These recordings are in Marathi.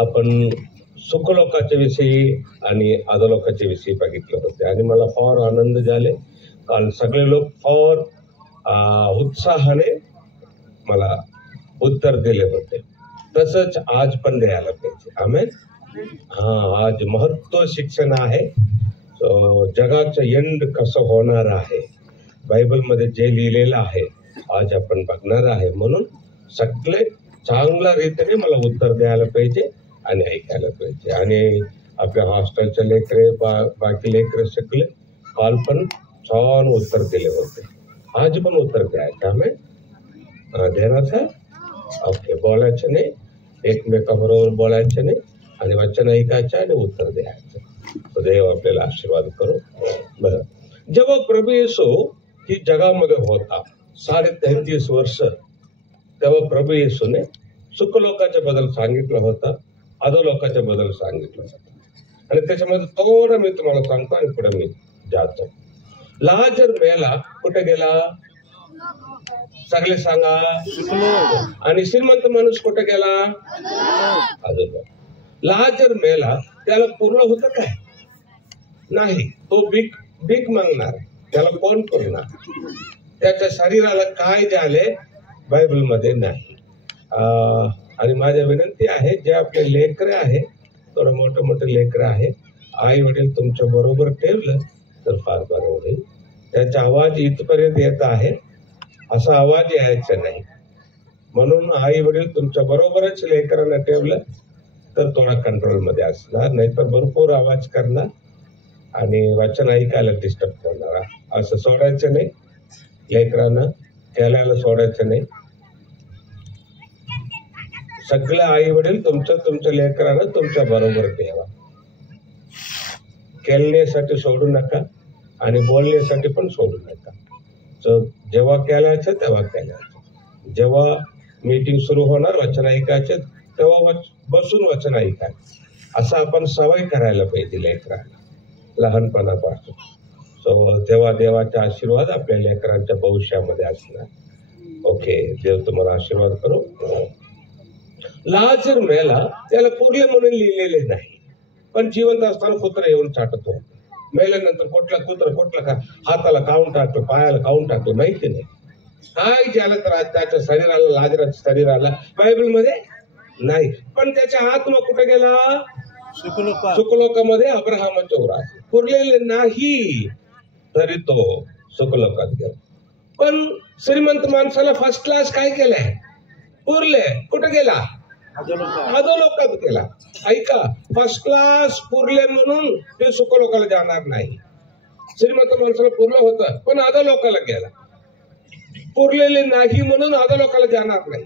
आपण सुखलोकाच्या विषयी आणि अधोलोकाच्या विषयी बघितले होते आणि मला फार आनंद झाले. काल सगळे लोक फार उत्साहाने मला उत्तर दिले होते. तसंच आज पण द्यायला पाहिजे. आमेन. आज महत्व शिक्षण आहे. जगाचं एंड कसं होणार आहे बायबलमध्ये जे लिहिलेलं आहे आज आपण बघणार आहे. म्हणून सगळे चांगल्या रीतीने मला उत्तर द्यायला पाहिजे आणि ऐकायला पाहिजे. आणि आपल्या हॉस्टेलचे लेकरे बाकी लेकरे सगळे काल पण छान उत्तर दिले होते. आज पण उत्तर द्यायचं. आम्ही देण्याचं ओके. बोलायचं नाही, एकमेकाबरोबर बोलायचं नाही आणि वचन ऐकायचं आणि उत्तर द्यायचं. देव आपल्याला आशीर्वाद करो. बरं, जेव्हा प्रभू येशू ही जगामध्ये होता 33.5 वर्ष, तेव्हा प्रभू येशूने सुखलोकाच्या बद्दल सांगितलं होतं, अधोलोकाच्या बद्दल सांगितलं होतं. आणि त्याच्यामध्ये थोडं मी तुम्हाला सांगतो आणि पुढे मी जातो. लाजर मेला कुठे गेला? सगळे सांगा. आणि श्रीमंत माणूस कुठे गेला? अधोलोक. लाजर मेला, त्याला पूर्ण होतं काय? नाही. तो भीक मागणार, त्याला कोण पुरणार? त्याच्या शरीराला काय झाले बायबलमध्ये नाही. आणि माझ्या विनंती आहे, जे आपले लेकरं आहे, थोडं मोठे लेकरं आहे, आई वडील तुमच्या बरोबर ठेवलं तर फार बरं होईल. त्याचा आवाज इथपर्यंत येत आहे, असा आवाज यायचा नाही. म्हणून आई वडील तुमच्या बरोबरच लेकरांना ठेवलं तर थोडा कंट्रोलमध्ये असणार, नाहीतर भरपूर आवाज करणार आणि वचन ऐकायला डिस्टर्ब करणार. असं सोडायचं नाही लेकरांना, खेळायला सोडायचं नाही. सगळे आई वडील तुमच्या लेकरांना तुमच्या बरोबर ठेवा. खेळण्यासाठी सोडू नका आणि बोलण्यासाठी पण सोडू नका. जेव्हा खेळायचं तेव्हा खेळायचं. जेव्हा मीटिंग सुरू होणार वचन ऐकायचे तेव्हा बसून वचन ऐकायचं. असं आपण सवय करायला पाहिजे लेकरांना लहानपणापासून. तेव्हा देवाचा आशीर्वाद आपल्या लेकरांच्या भविष्यामध्ये असणार. ओके. देव तुम्हाला आशीर्वाद करो. लाजर मेला, त्याला पुरले म्हणून लिहिलेले नाही, पण जिवंत असताना कुत्रा येऊन चाटत होता. मेल्यानंतर कुठला हाताला काढून टाकलं, पायाला काढून टाकलं, माहिती नाही काय झालं. तर त्याच्या शरीराला, लाजराच्या शरीराला बायबलमध्ये नाही, पण त्याच्या आत्मा कुठे गेला? सुखलोकामध्ये. अब्राहमाच्या उरात पुरलेले नाही तरी तो सुखलोकात गेला. पण श्रीमंत माणसाला फर्स्ट क्लास काय केलंय? पुरले. कुठे गेला? अधोलोकात गेला. ऐका, फर्स्ट क्लास पुरले म्हणून ते सुखलोकाला जाणार नाही. श्रीमंत माणसाला पुरलं होतं पण अधोलोकाला गेला. पुरलेले नाही म्हणून अधोलोकाला जाणार नाही.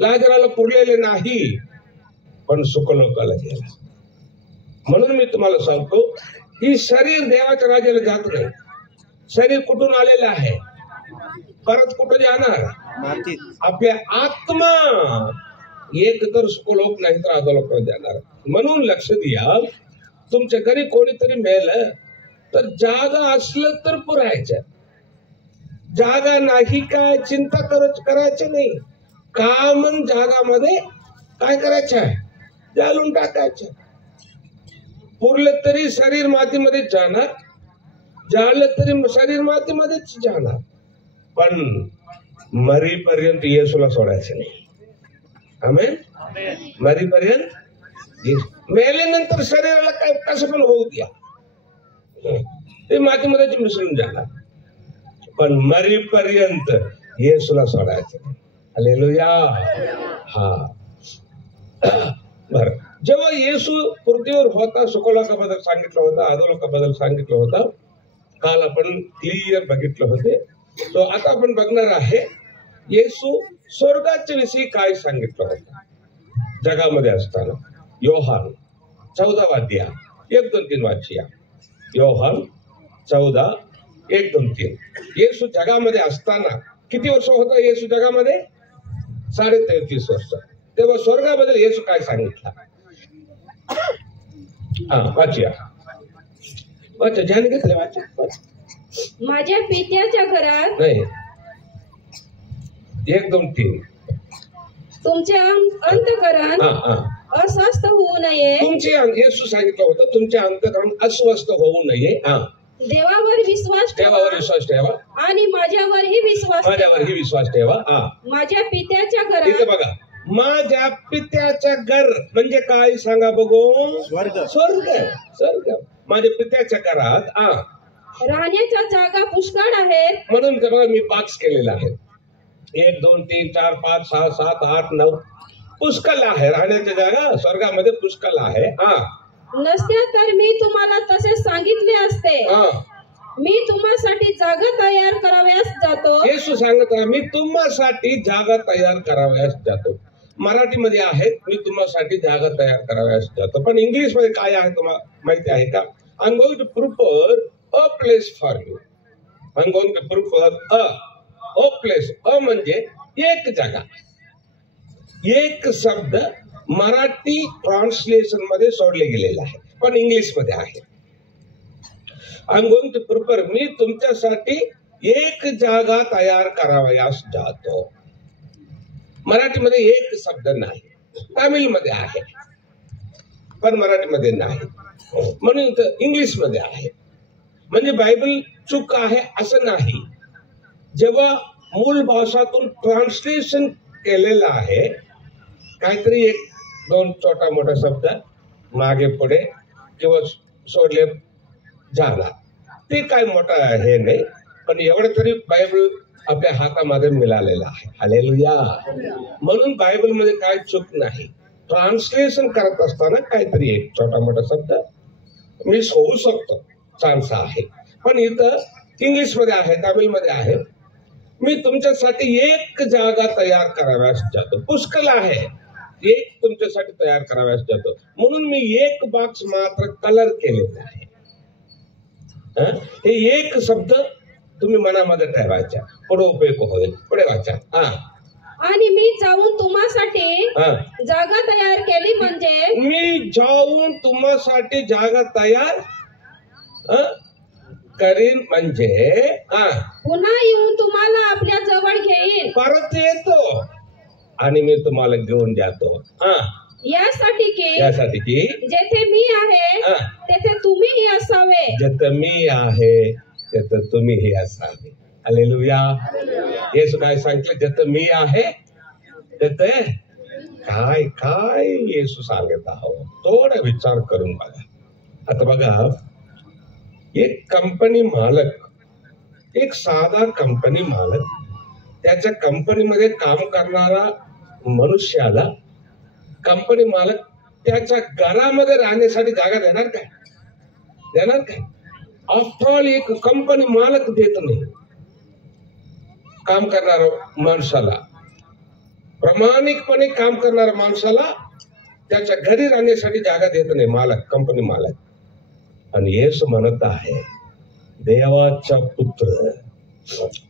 लाजराला पुरलेले नाही पण सुखलोकाला गेला. म्हणून मी तुम्हाला सांगतो, ही शरीर देवाच्या राज्याला जात नाही. शरीर कुठून आलेलं आहे? परत कुठं जाणार? आपल्या आत्मा एक तर सुखलोक नाही तर अधोलोकाला जाणार. म्हणून लक्ष द्या, तुमच्या घरी कोणीतरी मेलं तर जागा असलं तर पुरायचं. जागा नाही काय चिंता करायची नाही. कामन जागामध्ये काय करायचं आहे? जाळून टाकायचं. पुरलं तरी शरीर मातीमध्ये जाणार, जाळलं तरी शरीर मातीमध्येच जाणार. पण मरीपर्यंत येशूला सोडायचं नाही. आमेन. मरीपर्यंत. मेल्यानंतर शरीराला काय कसं पण होऊ द्या, ते मातीमध्येच मिसळून जाणार, पण मरीपर्यंत येशूला सोडायचं नाही. हालेलुया. बर, जेव्हा येशू पृथ्वीवर होता सुखलोकाबद्दल सांगितलं होतं, अधोलोकाबद्दल सांगितलं होतं. काल आपण क्लिअर बघितलं होते. तो आता आपण बघणार आहे येशू स्वर्गाच्या विषयी काय सांगितलं होतं जगामध्ये असताना. योहान 14 अध्याय 1-2-3 वाचिया. योहान 14:1-2-3. येशू जगामध्ये असताना किती वर्ष होता येशू जगामध्ये? 33.5 वर्ष. तेव्हा स्वर्गाबद्दल येशू काय सांगितलं? वाचिया. ज्याने घेतले वाचा. माझ्या पित्याच्या घरात नाही, 1-2-3 तुमचे अंतःकरण अस्वस्थ होऊ नये. तुमचे येशू सांगितलं होतं तुमचे अंतःकरण अस्वस्थ होऊ नये. देवावर विश्वास ठेवा आणि माझ्यावरही विश्वास ठेवा. माझ्या पित्याच्या इथे घरात बघा, माझ्या पित्याच्या घर म्हणजे काय सांगा बघू? स्वर्ग. माझ्या पित्याच्या घरात राहण्याच्या जागा पुष्कळ आहेत. म्हणून तर बघा मी बॉक्स केलेला आहे. 1 2 3 4 5 6 7 8 9 पुष्कळ आहे. राहण्याच्या जागा स्वर्गामध्ये पुष्कळ आहे. नसत्या तर मी तुम्हाला तसे सांगितले असते. मी तुम्हासाठी जागा तयार कराव्यास जातो. येशू सांगत आहे मी तुम्हासाठी जागा तयार कराव्यास जातो. मराठीमध्ये आहे मी तुम्हासाठी जागा तयार कराव्यास जातो. पण इंग्लिश मध्ये काय आहे तुम्हाला माहिती आहे का? I am going to prepare a place for you. I am going to prepare a place. म्हणजे एक जागा. एक शब्द मराठी ट्रान्सलेशन मध्ये सोडले गेलेला आहे पण इंग्लिश मध्ये आहे. I am going to prepare. मी तुमच्यासाठी एक जागा तयार करावयास जातो. मराठीमध्ये एक शब्द नाही. तामिळमध्ये आहे पण मराठीमध्ये नाही. म्हणून इंग्लिश मध्ये आहे. म्हणजे बायबल चूक आहे असं नाही. जेव्हा मूळ भाषातून ट्रान्सलेशन केलेलं आहे काहीतरी 1 2 छोटा मोठा शब्द मागे पुढे किंवा सोडले जाणार ते काय मोठं हे नाही. पण एवढं तरी बायबल आपल्या हातामध्ये मिळालेलं आहे. हालेलुया. म्हणून बायबल मध्ये काय चूक नाही. ट्रान्सलेशन करत असताना काहीतरी एक छोटा मोठा शब्द मिस होऊ शकतो, चान्स आहे. पण इथं इंग्लिश मध्ये आहे, तामिळ मध्ये आहे. मी तुमच्यासाठी एक जागा तयार कराव्यास जातो. पुष्कळ आहे. एक तुमच्यासाठी तयार कराव्यास जातो. म्हणून मी एक बॉक्स मात्र कलर केलेला आहे. हे एक शब्द तुम्ही मनामध्ये ठेवायचा. पुढे उपयोग होईल. पुढे वाचा. आणि मी जाऊन तुम्हासाठी जागा तयार केली म्हणजे मी जाऊन तुम्हासाठी जागा तयार करीन म्हणजे पुन्हा येऊन तुम्हाला आपल्या जवळ घेईन. परत येतो आणि मी तुम्हाला घेऊन जातो. यासाठी की जेथे मी आहे तेथे तुम्हीही असावे. जेथे मी आहे तेथे तुम्हीही असावे. हालेलुया. येशू काय सांगितलं? जेथे मी आहे तेथे काय काय येशू सांगत आहोत. थोडा विचार करून बघा. आता बघा, एक कंपनी मालक, एक साधा कंपनी मालक त्याच्या कंपनीमध्ये काम करणारा मनुष्याला कंपनी मालक त्याच्या घरामध्ये राहण्यासाठी जागा देणार काय? आफ्टर ऑल एक कंपनी मालक देत नाही काम करणारा माणसाला. प्रामाणिकपणे काम करणाऱ्या माणसाला त्याच्या घरी राहण्यासाठी जागा देत नाही मालक, कंपनी मालक. आणि येशू म्हणत आहे देवाचा पुत्र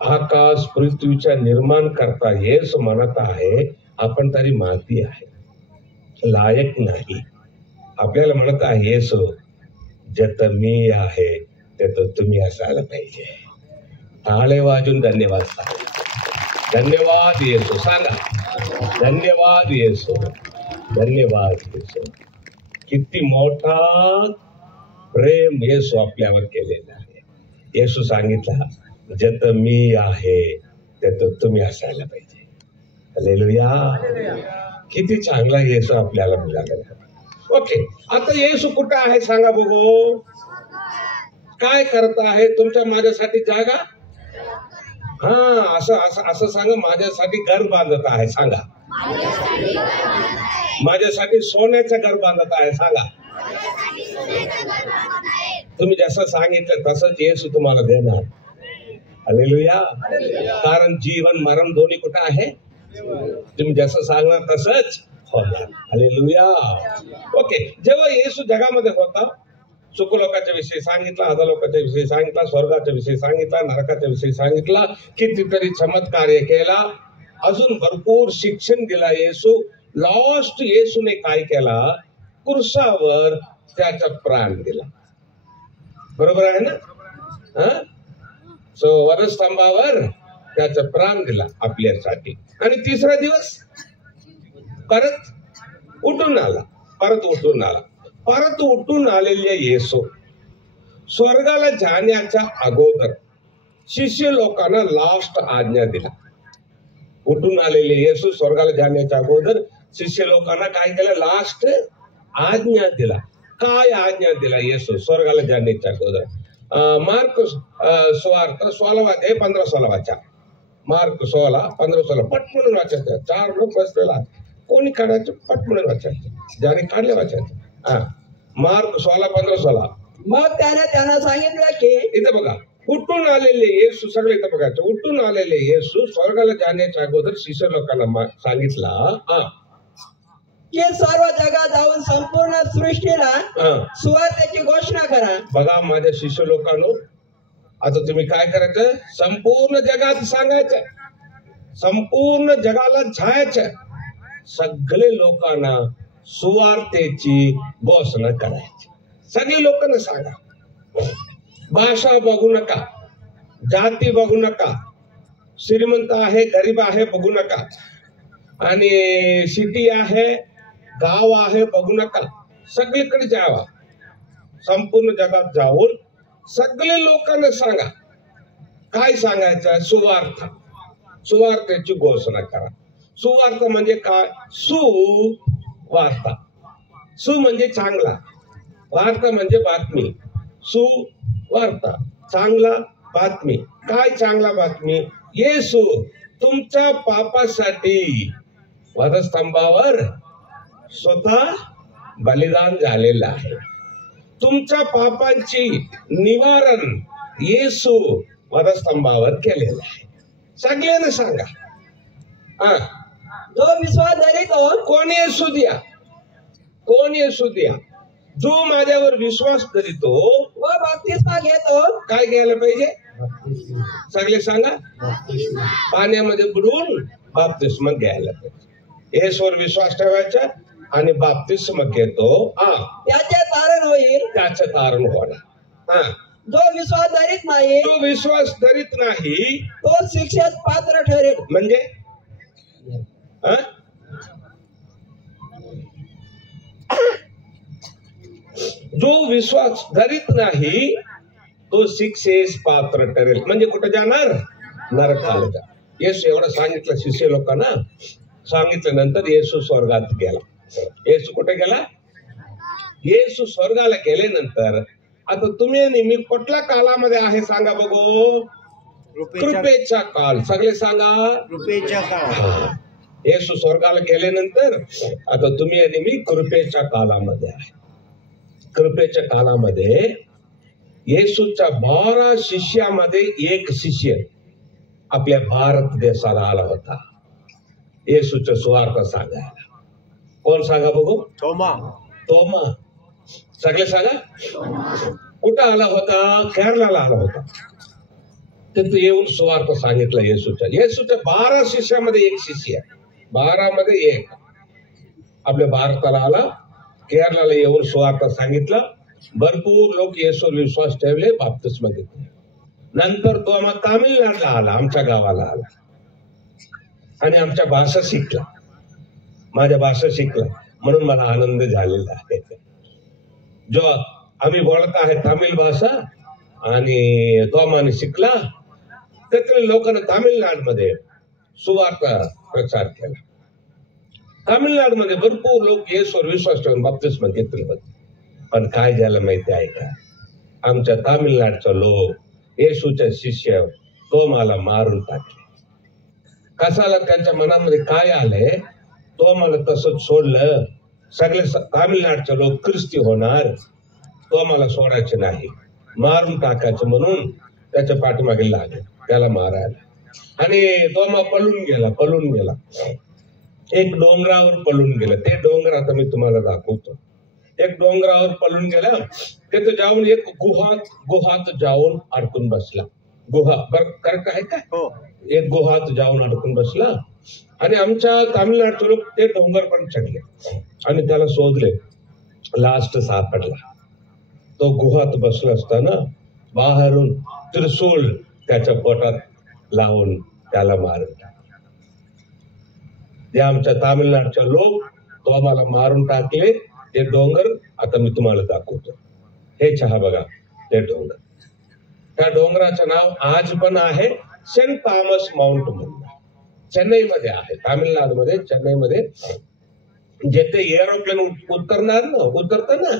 आकाश पृथ्वीचा निर्माण करता येशू म्हणत आहे आपण तरी माती आहे, लायक नाही. आपल्याला म्हणत आहे येशू जेथे मी आहे तेथे तुम्ही असायला पाहिजे. टाळे वाजून धन्यवाद सांगा. धन्यवाद येशू सांगा. धन्यवाद येशू. धन्यवाद येशू. किती मोठा प्रेम येशू आपल्यावर केलेला आहे. येशू सांगितला जेथे मी आहे तेथे तुम्ही असायला पाहिजे. हालेलुया. किती चांगला येशू आपल्याला मिळालेला. ओके, आता येशू कुठे आहे सांगा बघू. काय करत आहे? तुमच्या माझ्यासाठी जागा असं सांगा. माझ्यासाठी घर बांधत आहे सांगा. माझ्यासाठी सोन्याचं घर बांधत आहे सांगा. तुम्ही जसं सांगितलं तसंच येशू तुम्हाला देणार. हालेलुया. कारण जीवन मरण दोन्ही कुठं आहे? तुम्ही जसं सांगणार तसंच होणार. हालेलुया. ओके, जेव्हा येशू जगामध्ये होता सुखलोकाच्या विषयी सांगितला, अधोलोकाच्या विषयी सांगितला, स्वर्गाच्या विषयी सांगितला, नरकाच्या विषयी सांगितला, कितीतरी चमत्कार केला, अजून भरपूर शिक्षण दिला येशू. लास्ट येशूने काय केला? क्रूसावर त्याचा प्राण दिला. बरोबर आहे ना? वधस्तंभावर त्याचा प्राण दिला आपल्यासाठी. आणि तिसरा दिवस परत उठून आला. परत उठून आलेले येशू स्वर्गाला जाण्याच्या अगोदर शिष्य लोकांना लास्ट आज्ञा दिला. उठून आलेले येशू स्वर्गाला जाण्याच्या अगोदर शिष्य लोकांना काय केलं? लास्ट आज्ञा दिला. काय आज्ञा दिला येशू स्वर्गाला जाण्याच्या अगोदर? मार्क सुवार्थ 16 अध्याय 15-16 वाचा. मार्क 16-15-16 पट म्हणून वाचायचं. 4 लोक बसलेला, कोणी काढायचं? पट म्हणून वाचायचं, ज्याने काढले वाचायचं. मार्क 16-15-16. मग त्याने त्यांना सांगितलं की, इथं बघा, उठून आलेले येशू, सगळे इथं बघायचं. उठून आलेले येशू स्वर्गाला जाण्याच्या अगोदर शिष्य लोकांना सांगितला की सर्व जगात जाऊन संपूर्ण सृष्टीला सुवार्तेची घोषणा करा. बघा माझ्या शिष्य लोकांनो, आता तुम्ही काय करायचं? संपूर्ण जगात सांगायचं, संपूर्ण जगाला जायचं, सगळे लोकांना सुवार्तेची घोषणा करायची. सगळे लोकांना सांगा. भाषा बघू नका, जाती बघू नका, श्रीमंत आहे गरीब आहे बघू नका, आणि सिटी आहे गाव आहे बघू नका. सगळीकडे जावा, संपूर्ण जगात जाऊन सगळे लोकांना सांगा. काय सांगायचं? सुवार्थ. सुवार्तेची घोषणा करा. सुवार्थ म्हणजे काय? सुवार्ता. सु म्हणजे चांगला, वार्ता म्हणजे बातमी. सुवार्ता चांगला बातमी. काय चांगला बातमी? येशू तुमच्या पापासाठी वधस्तंभावर स्वतः बलिदान झालेलं आहे. तुमच्या पापांची निवारण येशू वधस्तंभावर केलेलं आहे. सगळ्यांना सांगा. जो विश्वास धरितो, कोण येशू द्या, कोण येशू द्या, जो माझ्यावर विश्वास करीतो व बप्तिस्मा घेतो. काय घ्यायला पाहिजे? सगळे सांगा. पाण्यामध्ये बुडून बाप्तिस्मा घ्यायला पाहिजे. येशूवर विश्वास ठेवायचा आणि बाप्तिस्मा घेतो, त्याचे तारण होईल. त्याचं तारण होणार. जो विश्वास धरीत नाही, जो विश्वास धरीत नाही तो शिक्षेस पात्र ठरेल. म्हणजे जो विश्वास धरीत नाही तो शिक्षेस पात्र ठरेल. म्हणजे कुठे जाणार? नरकाला जा. येशू एवढं सांगितलं शिष्य लोकांना. सांगितल्यानंतर येशू स्वर्गात गेला. येशू कुठे गेला? येशू स्वर्गाला गेल्यानंतर आता तुम्ही आणि मी कुठल्या कालामध्ये आहे सांगा बघू? कृपेचा काल. सगळे सांगा. कृपेचा काळ. येशू स्वर्गाला गेल्यानंतर आता तुम्ही आणि मी कृपेच्या कालामध्ये आहे. कृपेच्या कालामध्ये येशूच्या 12 शिष्यामध्ये एक शिष्य आपल्या भारत देशाला आला होता येशूचं सुवार्थ सांगायला. कोण सांगा बघू? थोमा. तोमा. सगळे सांगा. कुठं आला होता? केरळाला आला होता. तिथे येऊन सुवार्थ सांगितलं येशूच्या. येशूच्या 12 शिष्यामध्ये एक शिष्य, 12 मध्ये एक आपल्या भारताला आला. केरळाला येऊन सुवार्थ सांगितलं. भरपूर लोक येशूवर विश्वास ठेवले, बाप्तिस्मा घेतले. नंतर तो आम्हा तामिळनाडूला आला, आमच्या गावाला आला आणि आमच्या भाषा शिकला. माझ्या भाषा शिकला म्हणून मला आनंद झालेला आहे. जो आम्ही बोलत आहे तामिळ भाषा आणि तो आम्हाला शिकला. तिथल्या लोकांना तामिळनाडूमध्ये सुवार्थ प्रचार केला. तामिळनाडूमध्ये भरपूर लोक येशूवर विश्वास ठेवून बाप्तिस्मा घेतले होते. पण काय झालं माहिती आहे का? आमच्या तामिळनाडूचा लोक येशूच्या शिष्य तो मला मारून टाकले. कसाला? त्यांच्या मनामध्ये काय आलंय? तो मला तसंच सोडलं, सगळे तामिळनाडूचे लोक ख्रिस्ती होणार, तो मला सोडायचे नाही, मारून टाकायचं म्हणून त्याच्या पाठीमागे लागले त्याला मारायला. आणि तो मग पळून गेला. एक डोंगरावर पळून गेला. ते डोंगर आता मी तुम्हाला दाखवतो. एक डोंगरावर पळून गेला. तिथे जाऊन एक गुहात जाऊन अडकून बसला. गुहा बरं करेक्ट आहे का? एक गुहात जाऊन अडकून बसला आणि आमच्या तामिळनाडूचे लोक ते डोंगर पण चढले आणि त्याला शोधले. लास्ट सापडला. तो गुहात बसला असताना बाहेरून त्रिशूल त्याच्या पोटात लावून त्याला मारून टाकला. जे आमच्या तामिळनाडूच्या लोक तो आम्हाला मारून टाकले ते डोंगर आता मी तुम्हाला दाखवतो. हे चहा बघा, ते डोंगर. त्या डोंगराचं नाव आज पण आहे सेंट थॉमस माउंट म्हणून. चेन्नईमध्ये आहे, तामिळनाडूमध्ये चेन्नईमध्ये. जेथे एरोप्लेन उतरतं ना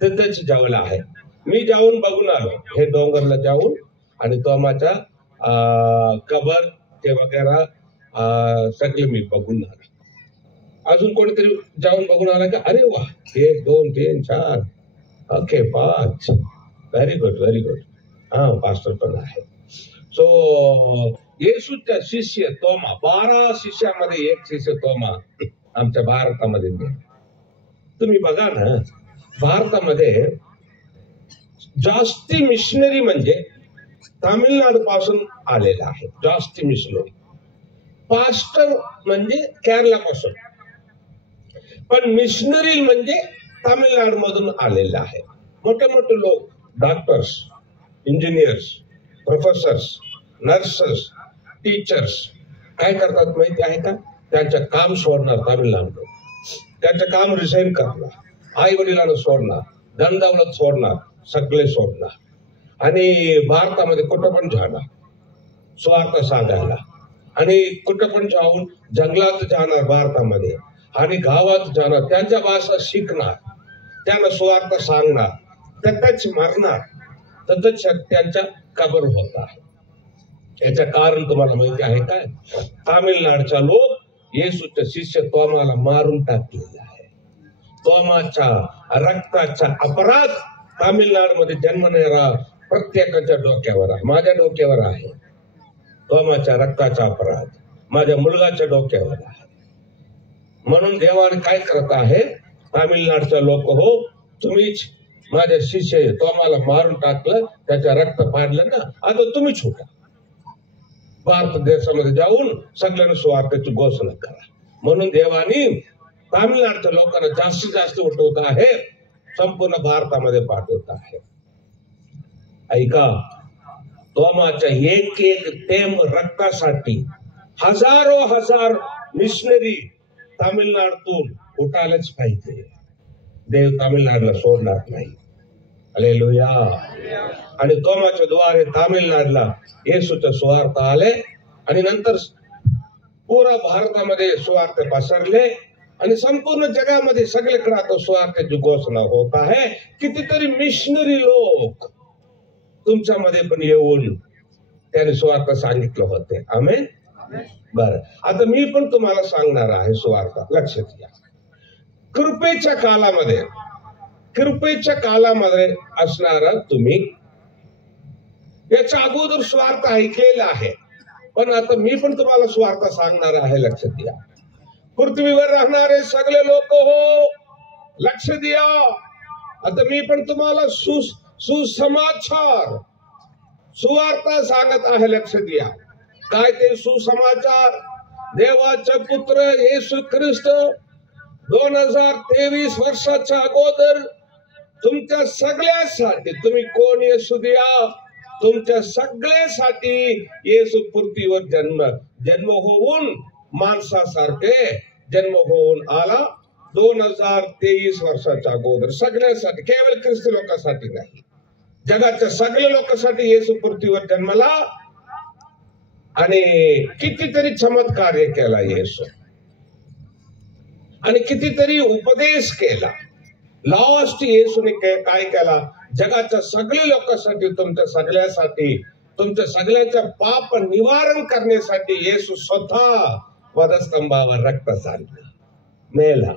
तिथेच जवळ आहे. मी जाऊन बघून आलो हे डोंगरला जाऊन, आणि तोमाच्या कबर ते वगैरे सगळे मी बघून आलो. अजून कोणीतरी जाऊन बघून आला का? अरे वा, 1 2 3 4 okay 5. Very good very good. हा, पास्टर पण आहे. सो येशूचा शिष्य तोमा, 12 शिष्यामध्ये एक शिष्य तोमा आमच्या भारतामध्ये. तुम्ही बघा ना, भारतामध्ये जास्ती मिशनरी म्हणजे तामिळनाडू पासून आलेला आहे. जास्ती मिशनरी. पास्टर म्हणजे केरला पासून, पण मिशनरी म्हणजे तामिळनाडू मधून आलेला आहे. मोठे मोठे लोक, doctors, engineers, professors, nurses, teachers काय करतात माहिती आहे का? त्यांचं काम सोडणार तामिळनाडू, त्यांचं काम रिझाईन करणार, आई वडिलांना सोडणार, धनदौलत सोडणार, सगळे सोडणार, आणि भारतामध्ये कुठं पण जाणार स्वार्थ सांगायला, आणि कुठं पण जाऊन जंगलात जाणार भारतामध्ये, आणि गावात जाणार, त्यांच्या भाषा शिकणार, त्यांना स्वार्थ सांगणार, त्यातच मरणार, तसंच त्यांच्या कबर होत आहे. याचं कारण तुम्हाला माहिती आहे काय? तामिळनाडूचा लोक येशूचे शिष्य तोमाला मारून टाकलेला आहे. तोमाच्या रक्ताचा अपराध तामिळनाडूमध्ये जन्मणाऱ्या प्रत्येकाच्या डोक्यावर आहे. माझ्या डोक्यावर आहे. तोमाच्या रक्ताचा अपराध माझ्या मुलगाच्या डोक्यावर आहे. म्हणून देवाने काय करत आहे? तामिळनाडूचा लोक हो, तुम्हीच माझ्या शिष्य तोमाला मारून टाकलं, त्याच्या रक्त पाडलं ना, आता तुम्ही छुटा. भारत देशामध्ये जाऊन सगळ्यांना स्वार्थाची घोषणा करा. म्हणून देवानी तामिळनाडूच्या लोकांना जास्तीत जास्त उठवत आहे, संपूर्ण भारतामध्ये पाठवत आहे. ऐका, तोमाच्या एक एक थेंब रक्तासाठी हजार मिशनरी तामिळनाडूतून उठायलाच पाहिजे. देव तामिळनाडूला सोडणार नाही. हालेलुया. आणि तोमाच्या द्वारे तामिळनाडूला येशूचे सुवार्थ आले, आणि नंतर पुरा भारतामध्ये सुवार्थ पसरले, आणि संपूर्ण जगामध्ये सगळीकडे आता सुवार्थाची घोषणा होत आहे. कितीतरी मिशनरी लोक तुमच्यामध्ये पण येऊन त्याने सुवार्थ सांगितलं होते. आमेन. बर, आता मी पण तुम्हाला सांगणार आहे सुवार्थ. लक्षात घ्या, कृपेच्या कालामध्ये असणारा तुम्ही याच्या अगोदर स्वार्थ ऐकलेला आहे, पण आता मी पण तुम्हाला स्वार्थ सांगणार आहे. लक्षात द्या, पृथ्वीवर राहणारे सगळे लोक हो, लक्ष द्या. आता मी पण तुम्हाला सुसमाचार सुवार्थ सांगत आहे. लक्ष द्या, काय ते सुसमाचार? देवाचे पुत्र येशू ख्रिस्त 2023 वर्षाच्या अगोदर तुमच्या सगळ्यासाठी, तुम्ही कोण असू द्या, तुमच्या सगळ्यासाठी येशू पृथ्वीवर जन्म होऊन माणसासारखे जन्म होऊन आला. 2023 वर्षाच्या अगोदर सगळ्यासाठी, केवळ ख्रिस्ती लोकांसाठी नाही, जगाच्या सगळ्या लोकांसाठी येशू पृथ्वीवर जन्मला, आणि कितीतरी चमत्कार केला येशू, आणि कितीतरी उपदेश केला. लास्ट येशूने काय केला? जगाच्या सगळ्या लोकांसाठी, तुमच्या सगळ्यासाठी, तुमच्या सगळ्याच्या पाप निवारण करण्यासाठी येशू स्वतः वधस्तंभावर रक्त सांडला, मेला,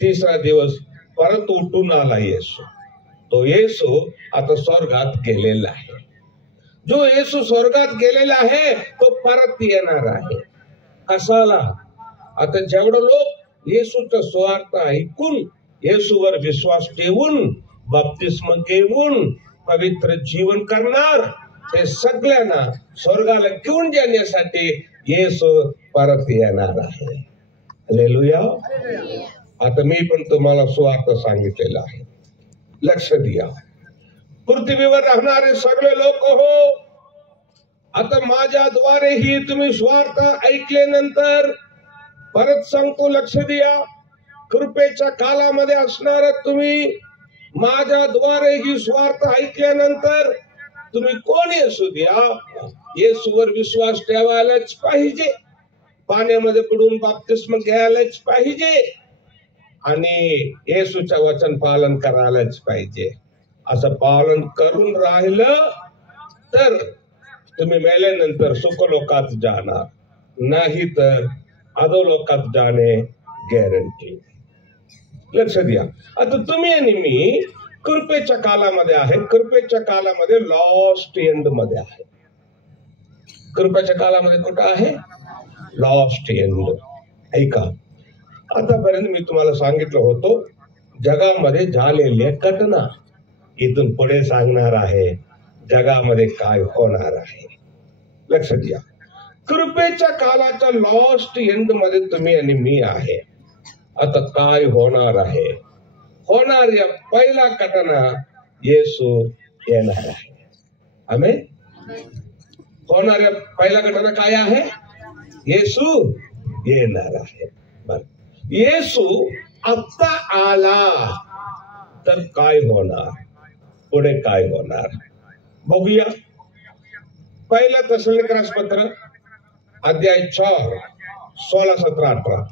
3रा दिवस परत उठून आला येशू. तो येशू आता स्वर्गात गेलेला आहे. जो येशू स्वर्गात गेलेला आहे तो परत येणार आहे. कशाला? आता जेवढे लोक येशूचा सुवार्थ ऐकून, येशूवर विश्वास ठेवून, बप्तिस्म घेऊन पवित्र जीवन करणार, ते सगळ्यांना स्वर्गाला घेऊन जाण्यासाठी येशू परत येणार आहे. हालेलुया. आता मी पण तुम्हाला सुवार्थ सांगितलेला आहे. लक्ष द्या, पृथ्वीवर राहणारे सगळे लोक हो, आता माझ्या द्वारे ही तुम्ही स्वार्थ ऐकल्यानंतर परत सांगतो, लक्ष द्या. कृपेच्या कालामध्ये असणार तुम्ही माझ्याद्वारे ही स्वार्थ ऐकल्यानंतर तुम्ही कोणी असू द्या, येशूवर विश्वास ठेवायलाच पाहिजे, पाण्यामध्ये बुडून बाप्तिस्म घ्यायलाच पाहिजे आणि येशूचं वचन पालन करायलाच पाहिजे. असं पालन करून राहिलं तर तुम्ही मेल्यानंतर सुखलोकात जाणार, नाही तर अधोलोकात जाणे गॅरंटी. लक्ष द्या. आता तुम्ही आणि मी कृपेच्या कालामध्ये आहे. कृपेच्या कालामध्ये लॉस्ट एंड मध्ये आहे. कृपेच्या कालामध्ये कुठं आहे? Lost end. ऐका, आतापर्यंत मी तुम्हाला सांगितलं होतं जगामध्ये झालेल्या घटना. इथून पुढे सांगणार आहे जगामध्ये काय होणार आहे. लक्ष द्या. कृपेच्या कालाच्या लॉस्ट एंड मध्ये तुम्ही आणि मी आहे. आता काय होणार आहे? होणाऱ्या पहिला घटना येशू येणार आहे. आमेन. होणाऱ्या पहिला घटना काय आहे? येशू येणार आहे. बर, येशू आता आला तर काय होणार? पुढे काय होणार बघूया. पहिला तेसलोनिकरास पत्र अध्याय 4 16 17 18.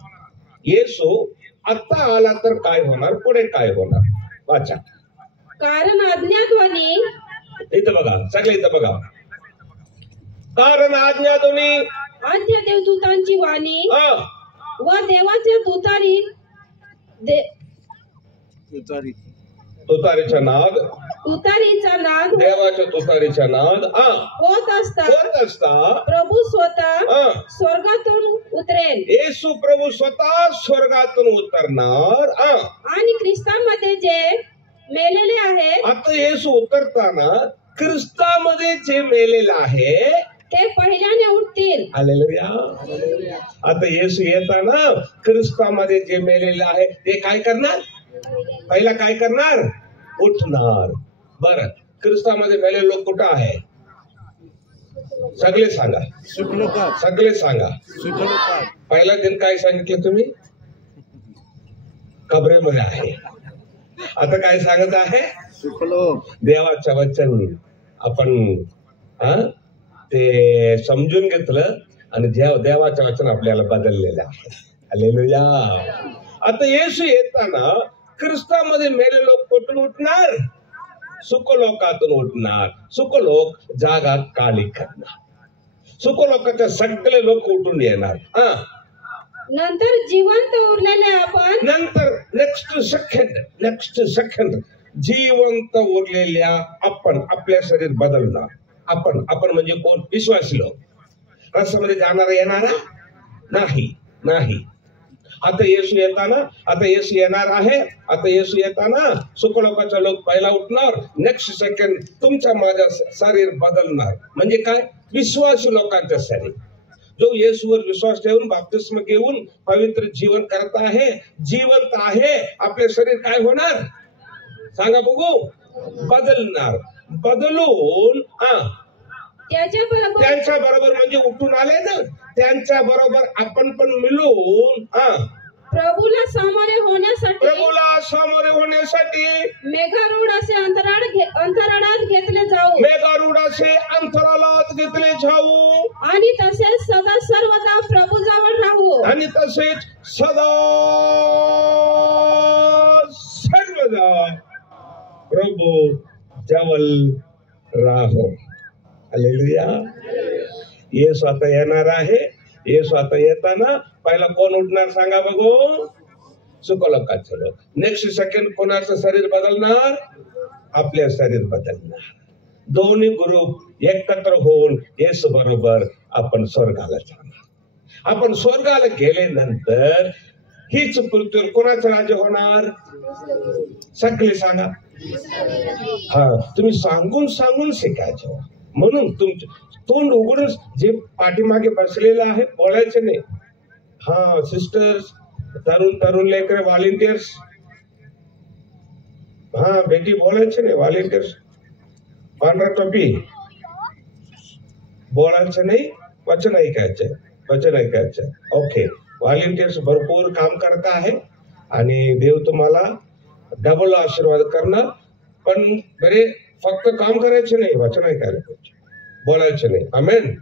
येशू आता आला तर काय होणार, पुढे काय होणार? वाचा. कारण अज्ञातवाणी, इथं बघा, सगळे इथं बघा. कारण अज्ञातवाणी, अन्य देवदूतांची वाणी व देवाच्या तुतारीचा नाद, देवाच्या तुतारीचा नाद होत असता प्रभू स्वतः स्वर्गातून उतरेल. येशू प्रभू स्वतः स्वर्गातून उतरणार आणि ख्रिस्तामध्ये जे मेलेले आहेत. आता येशू उतरताना ख्रिस्तामध्ये जे मेलेले आहे ते पहिल्याने उठतील. हालेलुया. आता येशू येताना ख्रिस्तामध्ये जे मेलेले आहे ते काय करणार? पहिला काय करणार? उठणार. बरं, ख्रिस्तामध्ये मेलेले लोक कुठं आहे? सगळे सांगा, सगळे सांगा. पहिला दिन काय सांगितलं तुम्ही? कबरेमध्ये आहे. आता काय सांगत आहे? देवाचं वचन आपण ते समजून घेतलं आणि देवाचं वचन आपल्याला बदललेलं आहे. हालेलुया. आता येशू येताना ख्रिस्तामध्ये मेले लोक कुठून उठणार? सुखलोकातून उठणार. सुखलोक जागा काळी करणार. सुखलोकाचे सगळे लोक उठून येणार. नंतर जिवंत उरलेले आपण, नंतर नेक्स्ट सेकंड जिवंत उरलेल्या आपण आपल्या शरीर बदलणार. आपण म्हणजे कोण? विश्वासी लोक. रस्त्यामध्ये जाणारा येणारा नाही. आता येशू येणार आहे. आता येशू येताना सुखलोकाचा लोक पहिला उठणार. नेक्स्ट सेकंड तुमच्या माझ्या शरीर बदलणार. म्हणजे काय? विश्वासी लोकांचं शरीर. जो येशूवर विश्वास ठेवून बाप्तिस्म घेऊन पवित्र जीवन करत आहे, जिवंत आहे, आपले शरीर काय होणार? सांगा बघू. बदलणार. बदलून त्यांच्या बरोबर म्हणजे उठून आले ना, त्यांच्या बरोबर आपण पण मिळून प्रभूला सामोरे होण्यासाठी मेघारूढ असे अंतराळात घेतले जाऊ. आणि तसेच सदा सर्वदा प्रभू जवळ राहू. आणि तसेच सदा सर्वदा प्रभू जवळ राहू. हालेलुया. येशू आता येणार आहे. येशू आता येताना पहिला कोण उठणार सांगा बघू? सुखलोकाचे लोक. नेक्स्ट सेकंड कोणाचं शरीर बदलणार? आपले शरीर बदलणार. दोन्ही ग्रुप एकत्र होऊन येशू बरोबर आपण स्वर्गाला जाणार. आपण स्वर्गाला गेल्यानंतर हीच पृथ्वीवर कोणाचं राज्य होणार? सगळे सांगा. तुम्ही सांगून शिकायचं. म्हणून तुमचे तोंड उघडून जे पाठीमागे बसलेलं आहे बोलायचे नाही. सिस्टर्स, तरुण लेकर, व्हॉलेंटियर्स, बेटी बोलायचे नाही. व्हॉलेंटियर्स पांढरा टोपी बोलायचं नाही. वचन ऐकायचं. ओके, व्हॉलेंटियर्स भरपूर काम करत आहे आणि देव तुम्हाला डबल आशीर्वाद करणार. पण बरे फक्त काम करायचे नाही, वचन ऐकायला पाहिजे, बोलायचे नाही. आमेन.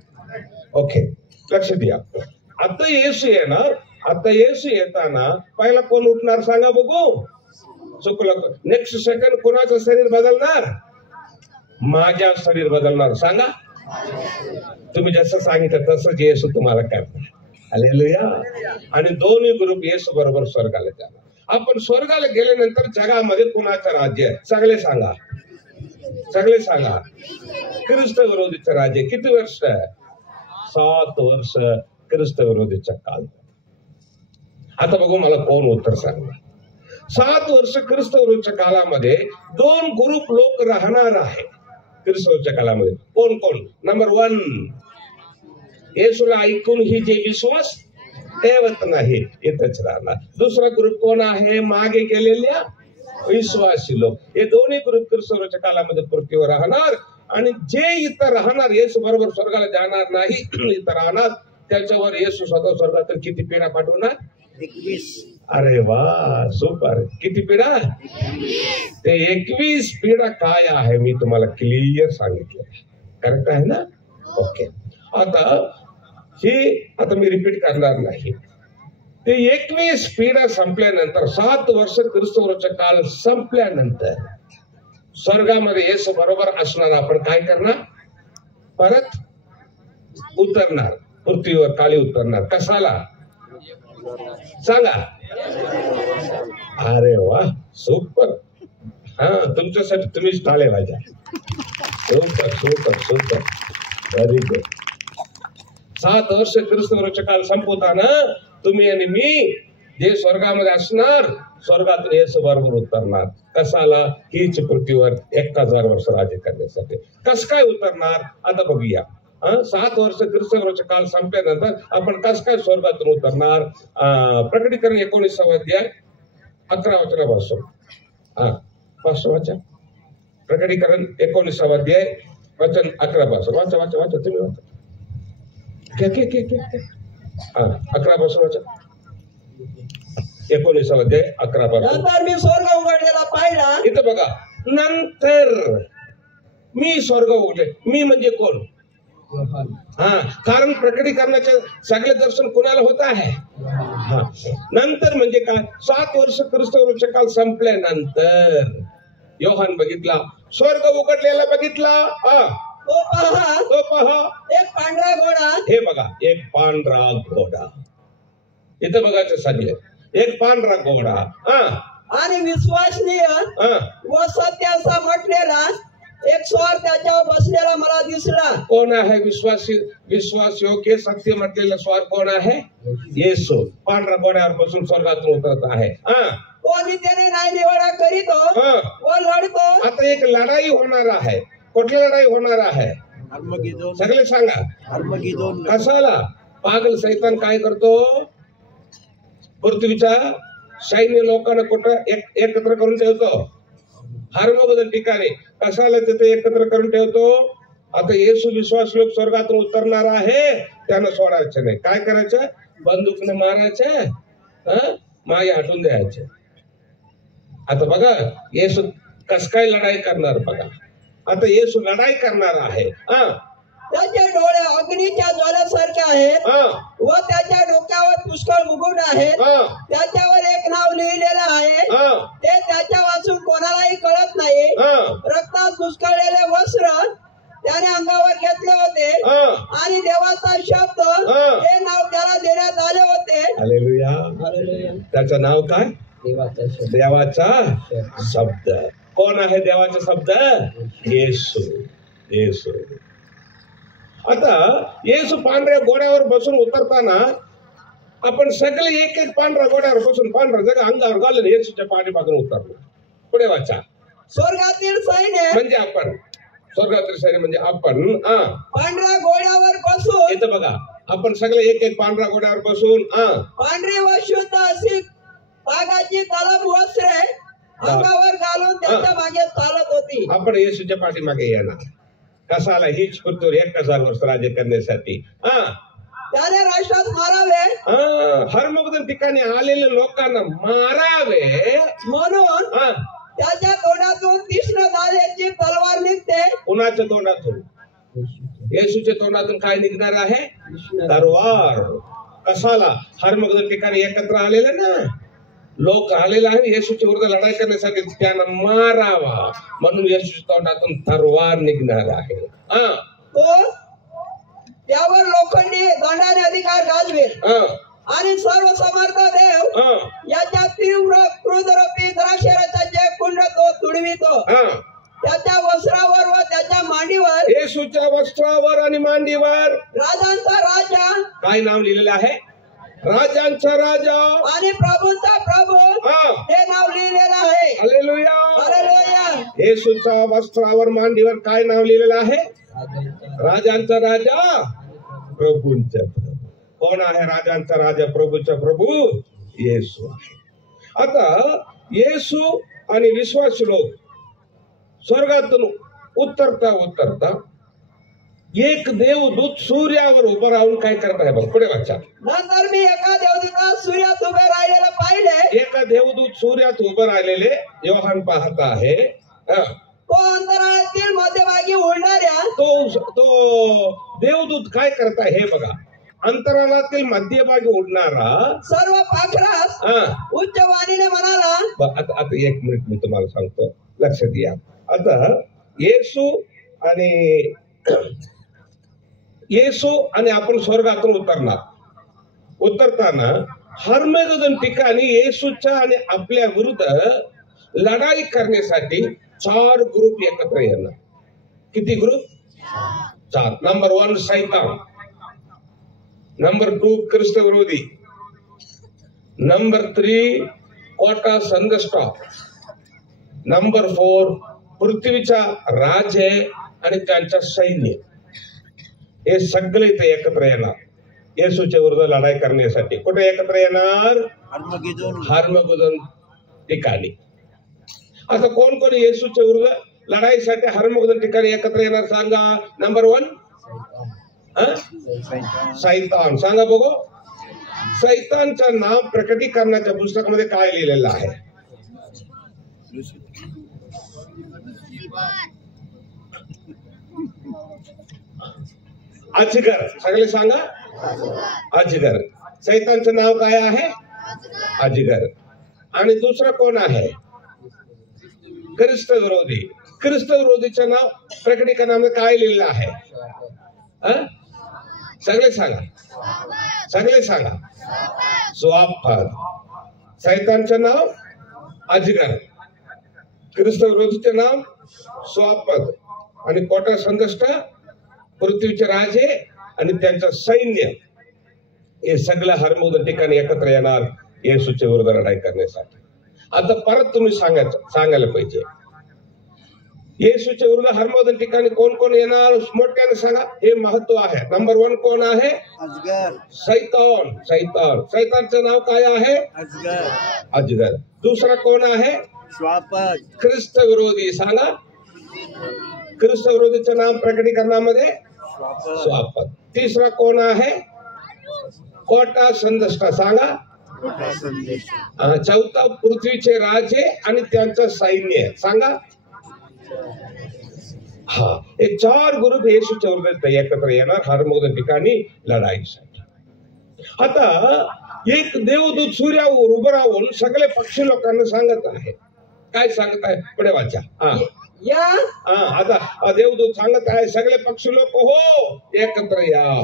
ओके, लक्ष द्या. आता येशू येणार. आता येशू येताना पहिला कोण उठणार सांगा बघू? चुकलं. नेक्स्ट सेकंड कोणाचं शरीर बदलणार? माझ्या शरीर बदलणार. सांगा. तुम्ही जसं सांगितलं तसंच येशू तुम्हाला करणार. हालेलुया. आणि दोन्ही ग्रुप येशू बरोबर स्वर्गाला जाणार. आपण स्वर्गाला गेल्यानंतर जगामध्ये कुणाचं राज्य आहे? सगळे सांगा, सगळे सांगा. ख्रिस्त विरोधीचं राज्य. किती वर्ष? 7 वर्ष ख्रिस्त विरोधीचा काल. आता बघू मला कोण उत्तर सांगणार. 7 वर्ष ख्रिस्त विरोधीच्या कालामध्ये 2 ग्रुप लोक राहणार आहे ख्रिस्त विरोधीच्या कालामध्ये. कोण कोण? नंबर 1, येशूला ऐकूनही जे विश्वास ठेवत नाही इथंच राहणार. दुसरा ग्रुप कोण आहे? मागे गेलेल्या विश्वासी लोक. हे दोन्ही ग्रुप ख्रिस्त विरोधीच्या कालामध्ये पृथ्वीवर राहणार. आणि जे इथं राहणार, येशू बरोबर स्वर्गाला जाणार नाही, इथं राहणार, त्याच्यावर येशू स्वतः स्वर्गातून किती पिढ्या पाठवणार? 21. अरे वा, सुपर. किती पिढ्या? ते 21 पिढ्या काय आहे मी तुम्हाला क्लिअर सांगितलं. करेक्ट आहे ना? ओके. आता मी रिपीट करणार नाही. ते 21 पिढ्या संपल्यानंतर 7 वर्ष ख्रिस्त विरोधीचा काल संपल्यानंतर स्वर्गामध्ये येशू बरोबर असणार. आपण काय करणार? परत उतरणार, पृथ्वीवर खाली उतरणार. कशाला सांगा? अरे वा, सुपर. हा, तुमच्यासाठी तुम्हीच टाळे वाजा. Super super super, very good. 7 वर्ष ख्रिस्त विरोधीचा काल संपवताना तुम्ही आणि मी जे स्वर्गामध्ये असणार, स्वर्गातून येशू बरोबर उतरणार. कशाला? हीच पृथ्वीवर 1000 वर्ष राज्य करण्यासाठी. कस काय उतरणार? आता बघूया. 7 वर्ष ख्रिस्त विरोधीचा काल संपल्यानंतर आपण कस काय स्वर्गातून उतरणार? प्रकटीकरण 19 अध्याय 11 वचनापासून. प्रकटीकरण 19 अध्याय वचन 11 पासून. वाचा वाचा वाचा, तुम्ही वाचा. 11 पासून वाचा. 19 अध्याय 11 पासून. नंतर मी स्वर्ग उघडलेला पाहिला. इथं बघा, नंतर मी स्वर्ग उघडले. मी म्हणजे कोण? कारण प्रकटीकरणाचे सगळे दर्शन कोणाला होत आहे? नंतर म्हणजे काय? 7 वर्ष ख्रिस्त विरोधीचा काल संपल्यानंतर योहान बघितला, स्वर्ग उघडलेला बघितला. तो पहा एक पांढरा घोडा. हे बघा, एक पांढरा घोडा. इथं बघायचं सांगले, एक पांढरा घोडा. आणि विश्वासनीय व सत्य असा म्हटलेला एक स्वार त्याच्यावर बसलेला मला दिसला. कोण आहे? विश्वासयोग्य सत्य म्हटलेला स्वार कोण आहे? येशू पांढऱ्या घोड्यावर बसून स्वर्गातून उतरत आहे. कोणी त्याने न्यायनिवाडा करीतो व लढतो. आता एक लढाई होणार आहे. कुठली लढाई होणार आहे? सगळे सांगा. कशाला? पागल सैतान काय करतो? पृथ्वीच्या सैन्य लोकांना कुठं एकत्र करून ठेवतो? हरमोगदन ठिकाणी. कशाला तिथे एकत्र करून ठेवतो? आता येशू विश्वास लोक स्वर्गातून उतरणार आहे, त्यानं सोडायचं नाही. काय करायचं? बंदूकने मारायचं, मागे हटून द्यायचे. आता बघा येशू कस काय लढाई करणार बघा. आता येशू लढाई करणार आहे. त्याचे डोळे अग्नीच्या ज्वाल्यासारखे आहेत व त्याच्या डोक्यावर पुष्कळ मुकुट आहेत. त्याच्यावर एक नाव लिहिलेलं आहे, ते त्याच्या वाचून कोणालाही कळत नाही. रक्तात पुष्कळलेले वस्त्र त्याने अंगावर घेतले होते आणि देवाचा शब्द हे नाव त्याला देण्यात आले होते. हालेलुया. त्याचं नाव काय? देवाचा शब्द. कोण आहे देवाचा शब्द? येशू. येशू. आता येशू पांढऱ्या घोड्यावर बसून उतरताना आपण सगळे एक एक पांढऱ्या घोड्यावर बसून पांढरा जगा अंगावर घालून येशूच्या पाठीमागून उतरलो. पुढे वाचा. स्वर्गातील सैन्य म्हणजे आपण. स्वर्गातील सैन्य म्हणजे आपण पांढऱ्या घोड्यावर बसून. इथं बघा, आपण सगळे एक एक पांढऱ्या घोड्यावर बसून पांढरी व शुद्ध अशी तागाची तलम वस्त्रे अंगावर घालून त्याच्या मागे चालत होती. आपण येशूच्या पाठीमागे येणार. कसाला? हीच पृथ्वीवर 1000 वर्ष राज्य करण्यासाठी. त्याने राष्ट्रात मारावे, हर्मगदन ठिकाणी आलेल्या लोकांना मारावे म्हणून त्याच्या तोंडातून तीक्ष्ण धारेची तलवार निघते. कुणाच्या तोंडातून? येशूच्या तोंडातून काय निघणार आहे? तलवार. कशाला? हर्मगदन ठिकाणी एकत्र आलेले ना लोक आलेले आहे येशूच्या विरुद्ध लढाई करण्यासाठी, त्यांना मारावा म्हणून येशूच्या तोंडातून तलवार निघणार आहे. तो त्यावर लोखंडी दंडाने अधिकार गाजवेल आणि सर्व समर्थ देव याच्या तीव्र क्रोधरूपी द्राक्षरसाचे कुंड तो तुडवितो. त्याच्या वस्त्रावर व त्याच्या मांडीवर, येशूच्या वस्त्रावर आणि मांडीवर राजांचा राजा, काय नाव लिहिलेलं आहे? राजांचा राजा आणि प्रभूंचा प्रभू हे नाव लिहिलेलं आहे. Hallelujah, hallelujah. येशूच्या वस्त्रावर मांडीवर काय नाव लिहिलेलं आहे? राजांचा राजा, प्रभूंचा प्रभू. कोण आहे राजांचा राजा, प्रभूचा प्रभू? येशू आहे. आता येशू आणि विश्वासी लोक स्वर्गातून उतरता उतरता एक देवदूत सूर्यावर उभं राहून काय करत आहे बघ, पुढे वाचा. नंतर मी एका देवदूता सूर्यात उभे राहिलेला पाहिले. एका देवदूत सूर्यात उभं राहिलेले योहान पाहत आहे. तो अंतराळातील मध्यभागी उडणाऱ्या, तो देवदूत काय करत आहे हे बघा. अंतराळातील मध्यभागी उडणारा सर्व पाखरास उच्च वाणीने म्हणाला. आता 1 मिनिट मी तुम्हाला सांगतो, लक्ष द्या. आता येशू आणि आपण स्वर्गातून उतरताना हर्मगदन ठिकाणी येशूच्या आणि आपल्या विरुद्ध लढाई करण्यासाठी 4 ग्रुप एकत्र येणार. किती ग्रुप? 4. नंबर 1 सैतान, नंबर 2 ख्रिस्त विरोधी, नंबर 3 कोटा संघष्टा, नंबर 4 पृथ्वीचा राजे आणि त्यांच्या सैन्य. हे सगळे इथे एकत्र येणार येशूच्या विरुद्ध लढाई करण्यासाठी. कुठे एकत्र येणार? हर्मगदन ठिकाणी. आता कोण कोण येशूच्या विरुद्ध लढाईसाठी हर्मगदन ठिकाणी एकत्र येणार सांगा. नंबर 1 सैतान. सांगा बघू. सैतानचं नाव प्रकटीकरणाच्या पुस्तकामध्ये काय लिहिलेलं आहे? अजगर. सगळे सांगा. अजगर. सैतानचं नाव काय आहे? अजगर. आणि दुसरं कोण आहे? ख्रिस्त विरोधी. ख्रिस्त विरोधीचं नाव प्रकटीकरणामध्ये काय लिहिलेलं आहे? सगळे सांगा. सगळे सांगा. स्वापद. सैतानचं नाव अजगर, ख्रिस्त विरोधीचे नाव स्वापद आणि कोटा संघष्ट, पृथ्वीचे राजे आणि त्यांचं सैन्य. हे सगळं हर्मगदन ठिकाणी एकत्र येणार येशूच्या विरुद्ध लढाई करण्यासाठी. आता परत तुम्ही सांगायला पाहिजे येशूच्या विरुद्ध हर्मगदन ठिकाणी कोण कोण येणार? मोठ्याने सांगा. हे महत्व आहे. नंबर 1 कोण आहे? सैतान. सैतानचं नाव काय आहे? अजगर. दुसरा कोण आहे? ख्रिस्त विरोधी. सांगा. ख्रिस्त विरोधीचं नाव प्रकटीकरणामध्ये स्वापद. तिसरा कोण आहे? कोटा संघष्टा. सांगा. चौथा पृथ्वीचे राजे आणि त्यांचं सैन्य. सांगा. हे 4 ग्रुप येशूच्या विरुद्ध एकत्र येणार हर्मगदन ठिकाणी लढाईसाठी. आता एक देवदूत सूर्यावर उभं राहून सगळे पक्षी लोकांना सांगत आहे. काय सांगत आहे? पुढे वाचा. आता देवदूत सांगत आहे सगळे पक्षी लोक हो एकत्र या.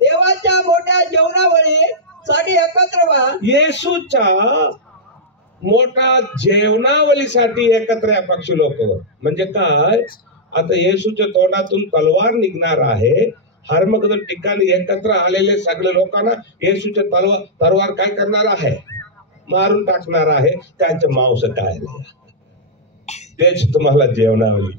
देवाच्या मोठ्या जेवणावळी साठी एकत्र व्हा. येशूच्या मोठा जेवणावलीसाठी एकत्र या पक्षी लोक. म्हणजे काय? आता येशूच्या तोंडातून तलवार निघणार आहे. हर्मगदन ठिकाणी एकत्र आलेले सगळे लोकांना येशूच्या तलवार काय करणार आहे? मारून टाकणार आहे. त्यांचं मांस काय? तेच तुम्हाला जेवणावली.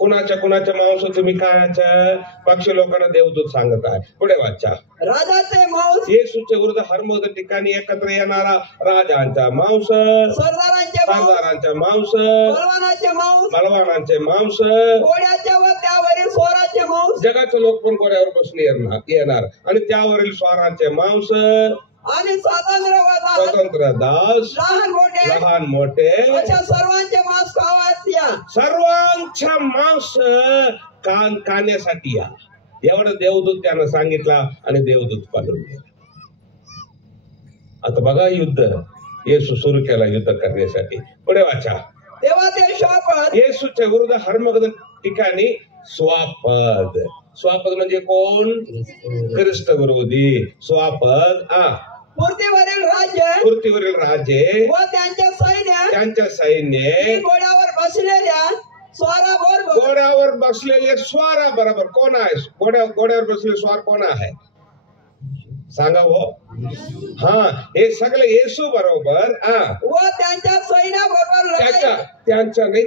कुणाच्या मांस तुम्ही खायचं? पक्षी लोकांना देवदूत सांगत आहे. पुढे वाचा. राजाचे मांस. येशूच्या विरुद्ध हर्मगदन ठिकाणी एकत्र येणारा राजांचा मांस, सरदारांचा मांस, बलवानाचे मांस, बलवानांचे मांस, घोड्याचे व त्यावरील स्वाराचे मांस, जगाचे लोक पण घोड्यावर बसून येणार आणि त्यावरील स्वारांचे मांस आणि स्वतंत्र दास लहान मोठे अशा सर्वांचे मांस खावास या. सर्वांच्या मांस खाण्यासाठी या. एवढं देवदूत त्यानं सांगितला आणि देवदूत पालून गेला. आता बघा युद्ध येशू सुरू केला युद्ध करण्यासाठी. पुढे वाचा. तेव्हा ते श्वापद येशूच्या विरुद्ध हर्मगदन ठिकाणी स्वापद. स्वापद म्हणजे कोण? ख्रिस्त विरोधी. स्वापद पृथ्वीवरील राजे व त्यांच्या सैन्य घोड्यावर बसलेले स्वारा बरोबर कोण आहे? घोड्यावर बसलेले स्वार कोण आहे सांगा हो. हा, हे सगळे येशू बरोबर व त्यांच्या सैन्याबरोबर त्यांच्या नाही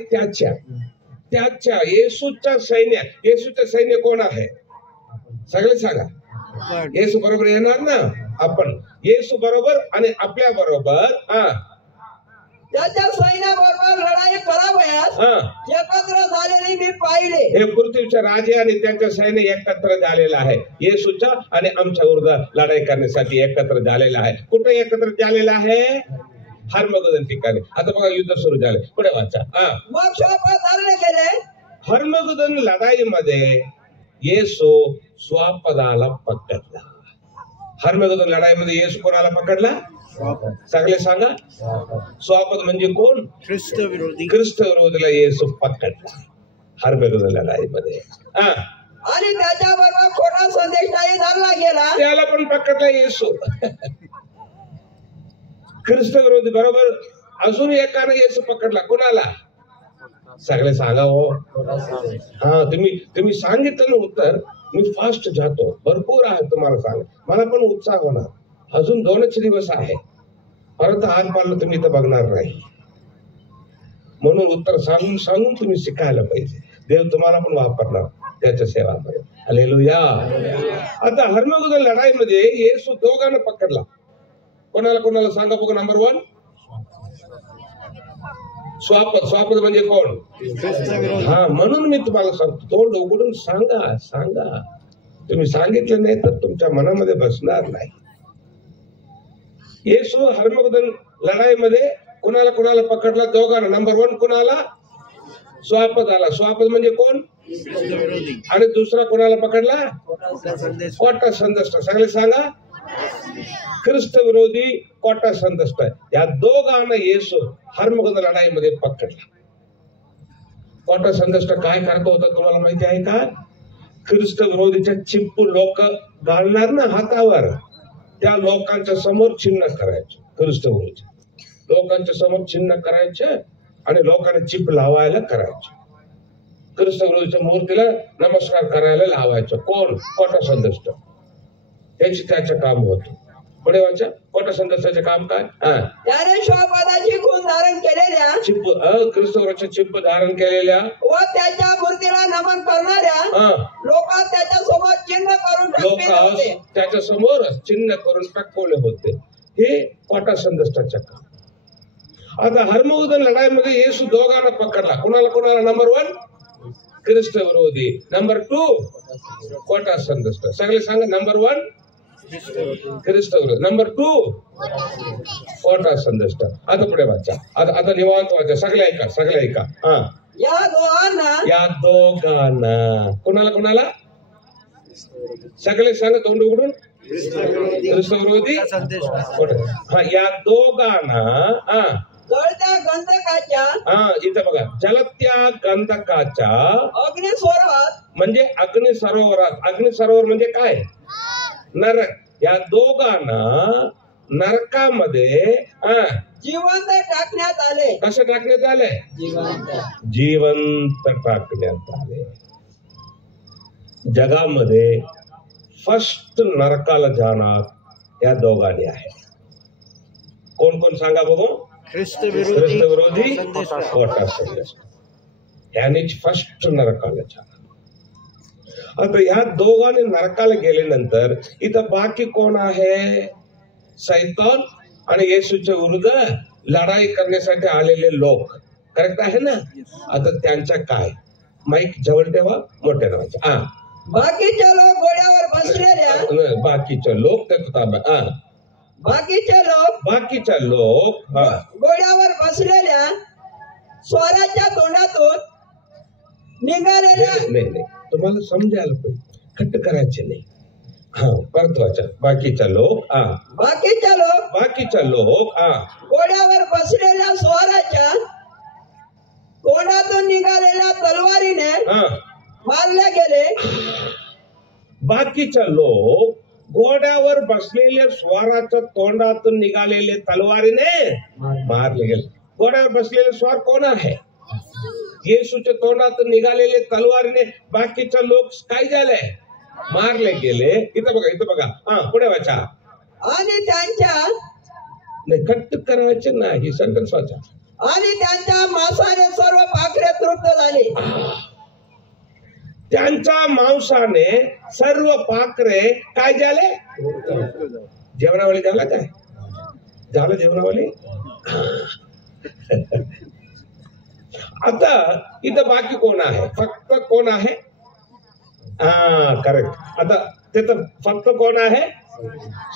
त्याच्या येशूच्या सैन्य कोण आहे? सगळे सांगा. येशू बरोबर येणार ना आपण. येशू बरोबर आणि आपल्या बरोबर त्याच्या सैन्याबरोबर लढाई करावयास एकत्र झालेली मी पाहिले. हे पृथ्वीचे राजे आणि त्यांच्या सैन्य एकत्र झालेलं आहे. येशूच्या आणि आमच्या विरुद्ध लढाई करण्यासाठी एकत्र झालेला आहे. कुठे एकत्र झालेला आहे? हर्मगदन ठिकाणी. आता बघा युद्ध सुरू झाले. पुढे वाचा. मग श्वापद धरले गेले. हर्मगदन लढाईमध्ये येशू स्वापदाला पकडला. हर्मगदन लढाईमध्ये येशू कोणाला पकडला? सगळे सांगा. स्वापद म्हणजे कोण? ख्रिस्त विरोधीला येशू पकडला हर्मगदन लढाईमध्ये. आणि त्याच्याबरोबर खोटा संदेशही धरला गेला. त्याला पण पकडला येशू. ख्रिस्त विरोधी बरोबर अजून एकानं येशू पकडला. कोणाला? सगळे सांगा हो. हा, तुम्ही सांगितलं ना उत्तर. मी फास्ट जातो. भरपूर आहे तुम्हाला सांग. मला पण उत्साह होणार. अजून 2च दिवस आहे. परत हात मारलं तुम्ही इथं बघणार नाही. म्हणून उत्तर सांगून तुम्ही शिकायला पाहिजे. देव तुम्हाला पण वापरणार त्याच्या सेवामध्ये. हालेलुया. आता हर्मगदन लढाईमध्ये येशू दोघांना पकडला. कोणाला सांगा बघा. नंबर 1 स्वापद म्हणजे कोण? हा, म्हणून मी तुम्हाला सांगतो. तोंड उघडून सांगा. तुम्ही सांगितलं नाही तर तुमच्या मनामध्ये बसणार नाही. येशू हर्मगदन लढाईमध्ये कुणाला पकडला? दोघांना. नंबर 1 कुणाला? स्वापदाला. स्वापद म्हणजे कोण? आणि दुसरा कोणाला पकडला? खोटा संदेष्टा. सगळे सांगा. ख्रिस्त विरोधी खोटा संदेष्टा. या दोघांना येशू हर्मगदन लढाईमध्ये पकडला. खोटा संदेष्टा काय करत होता तुम्हाला माहिती आहे का? ख्रिस्त विरोधीच्या चिप्पू लोक घालणार ना हातावर, त्या लोकांच्या समोर चिन्ह करायचे. ख्रिस्त विरोधी लोकांच्या समोर चिन्ह करायचे आणि लोकांना चिप लावायला करायचे. ख्रिस्त विरोधीच्या मूर्तीला नमस्कार करायला लावायचं. कोण? खोटा संदेष्ट. त्याचं काम होतं. पुढे वाचा. खोटा संदेशाचे काम काय? त्याने श्वापदाची खून धारण केलेल्या चिप ख्रिस्तवराच्या चिप धारण केलेल्या व त्याच्या मूर्तीला नमन करणाऱ्या लोक त्याच्या समोर चिन्ह करून टाकवले होते. हे खोटा संदेशाचे काम. आता हर्मगदन लढाईमध्ये येशू दोघांना पकडला. कुणाला? नंबर 1 ख्रिस्त विरोधी. नंबर 2 खोटा संदेश. सगळे सांगा. नंबर 1 ख्रिस्त विरोधी. नंबर 2 खोटा संदेश. आता पुढे वाचा. आता निवांत वाचा. सगळे ऐका. या दोघांना कुणाला? सगळे सांगा तोंड उघडून. ख्रिस्त विरोधी खोटा. या दोघांना जळत्या गंधकाच्या इथं बघा. जलत्या गंधकाच्या अग्निस्वरात म्हणजे अग्निसरोवरात. अग्निसरोवर म्हणजे काय? नरक. या दोघांना नरकामध्ये जिवंत टाकण्यात आले. कसं टाकण्यात आले? जिवंत टाकण्यात आले. जगामध्ये फर्स्ट नरकाला जाणार या दोघांनी आहे. कोण सांगा बघू. ख्रिस्त विरोधी खोटा संदेश. यानेच फर्स्ट नरकाला जाणार. आता ह्या दोघांनी नरकाला गेल्यानंतर इथं बाकी कोण आहे? सैतान आणि येशूच्या विरुद्ध लढाई करण्यासाठी आलेले लोक. करेक्ट आहे ना? आता त्यांच्या काय? माईक जवळ ठेवा. मोठ्या नावाच्या. बाकीचे लोक घोड्यावर बसलेल्या बाकीचे लोक बाकीचे लोक घोड्यावर बसलेल्या स्वाराच्या तोंडातून निघालेल्या नाही तुम्हाला समजायला पाहिजे, खट्ट करायचे नाही. हा परत वाचा. बाकीचे लोक घोड्यावर बसलेल्या स्वाराच्या तोंडातून निघालेल्या तलवारीने मारले गेले. बाकीचे लोक घोड्यावर बसलेले स्वाराच्या तोंडातून निघालेले तलवारीने मारले गेले. घोड्यावर बसलेले स्वार कोण आहे? येशूच्या तोंडातून निघालेले तलवारीने बाकीचे लोक काय झाले? मारले गेले. इथं बघा. हा पुढे वाचा. आणि त्यांच्या नाही खट्ट करायचे नाही, सेंटेन्स वाचा. आणि त्यांच्या मांसाने सर्व पाखरे तृप्त झाले. त्यांच्या मांसाने सर्व पाखरे काय झाले? जेवणावाली झाला काय? झालं जेवणावाली. आता इथं बाकी कोण आहे? फक्त कोण आहे? करेक्ट. आता तिथं फक्त कोण आहे?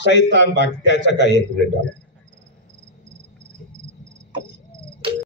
शैतान. बाकी त्याचा काय? एक मिनिट आला.